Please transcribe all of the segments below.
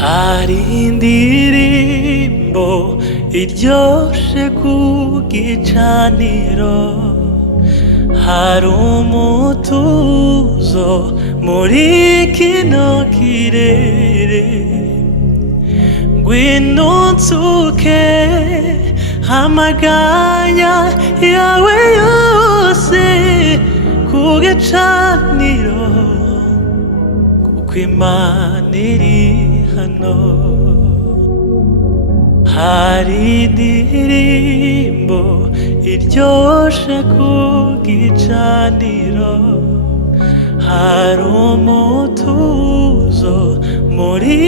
hari indirimbo iryoshe ku gicaniro, hari umutuzo muri kino kirere. Ngwino nsuke amaganya yawe yose ku gicaniro, kuko Imana iri hano. Hari indirimbo iryoshe ku gicaniro, hari umutuzo muri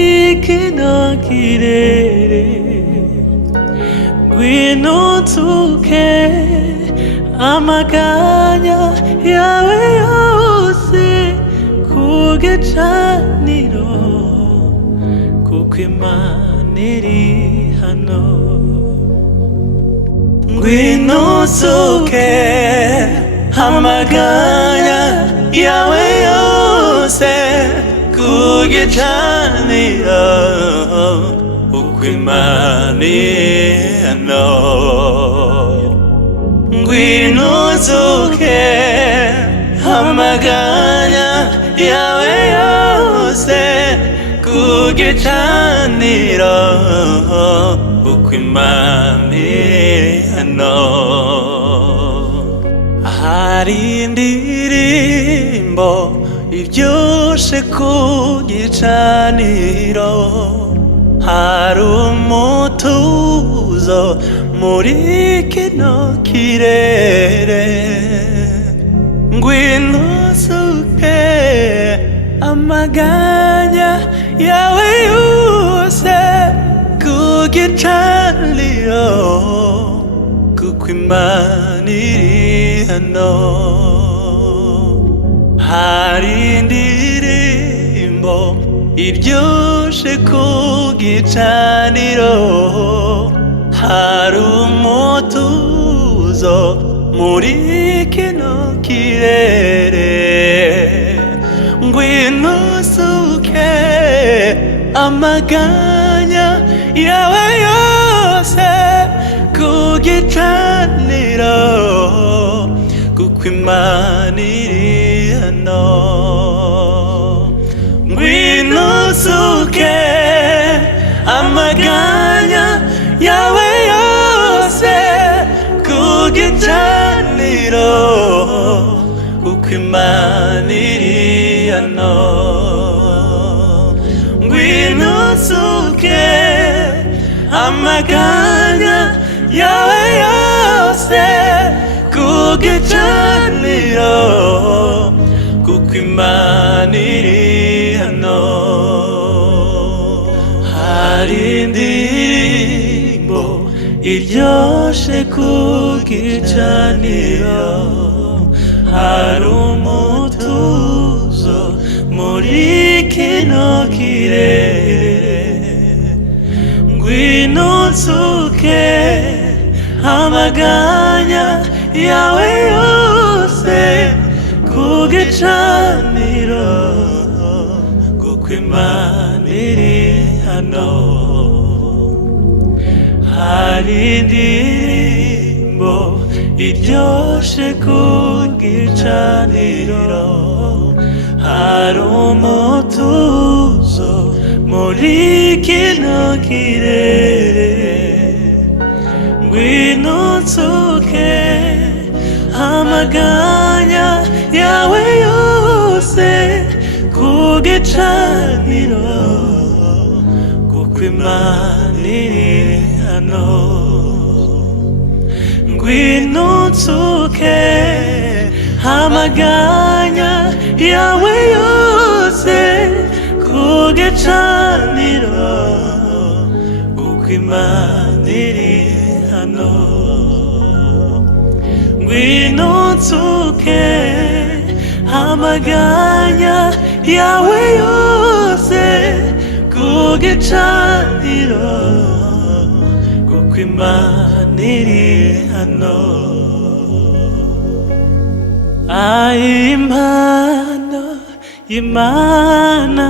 kino kirere. Ngwino nsuke amaganya yawe yose ku gicaniro, kuko Imana iri hano. Ngwino nsuke amaganya yawe yose ku gicaniro, kuko Imana iri hano. Ngwino nsuke amaganya yawe yose ku gicaniro, kuko Imana iri hano. Hari indirimbo iryoshe ku gicaniro, hari umutuzo muri kino kirere. Ngwino nsuke amaganya yawe yose ku gicaniro, kuko Imana iri hano. Hari indirimbo iryoshe ku gicaniro, hari umutuzo muri kino kirere. Ngwino nsuke amaganya yawe yose ku gicaniro, kuko Imana iri hano. Ngwino nsuke amaganya yawe yose ku gicaniro, kuko Imana iri hano. Ngwino nsuke amaganya yawe yose ku gicaniro, kuko Imana iri hano. Hari indirimbo iryoshe ku gicaniro, hari umutuzo muri kino kirere. Ngwino nsuke amaganya yawe yose ku gicaniro, kuko Imana iri hano. Hari indirimbo iryoshe ku gicaniro, hari umutuzo muri kino kirere. Ngwino nsuke amaganya yawe yose ku gicaniro, kuko Imana iri hano. Ngwino nsuke amaganya yawe yose ku gicaniro, kuko Imana iri hano. Ngwino nsuke amaganya yawe yose ku gicaniro, kuko Imana iri hano. Impano y'Imana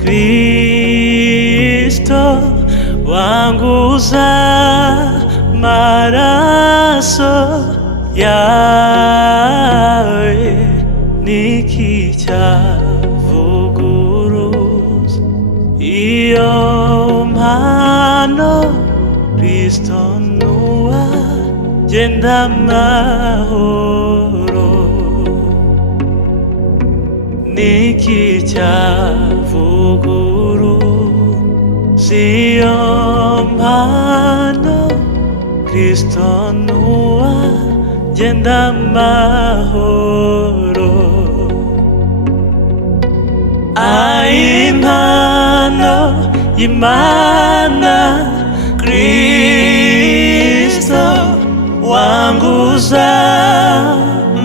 Kristo. wanguza maraso yawe niki cyavuguruza iyo mpano Kristo nuwa genda amahoro niki cyavuguruza iyo mpano Kristo nuwa genda amahoro impano y'Imana Kristo wanguza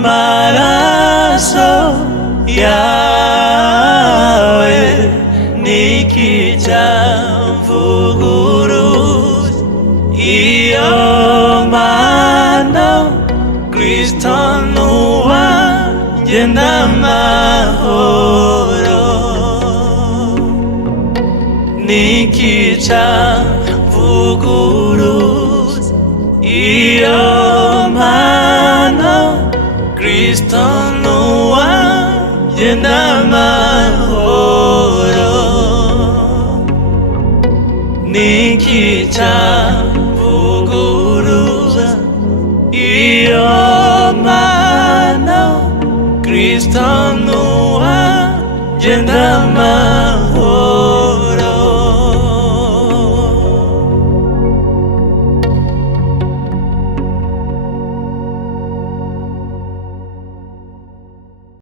maraso yawe niki cyamvuguruza iyo mpano Kristo nuwa genda amahoro niki cyamvuguruza iyo mpano Kristo nuwa genda amahoro niki cyamvuguruza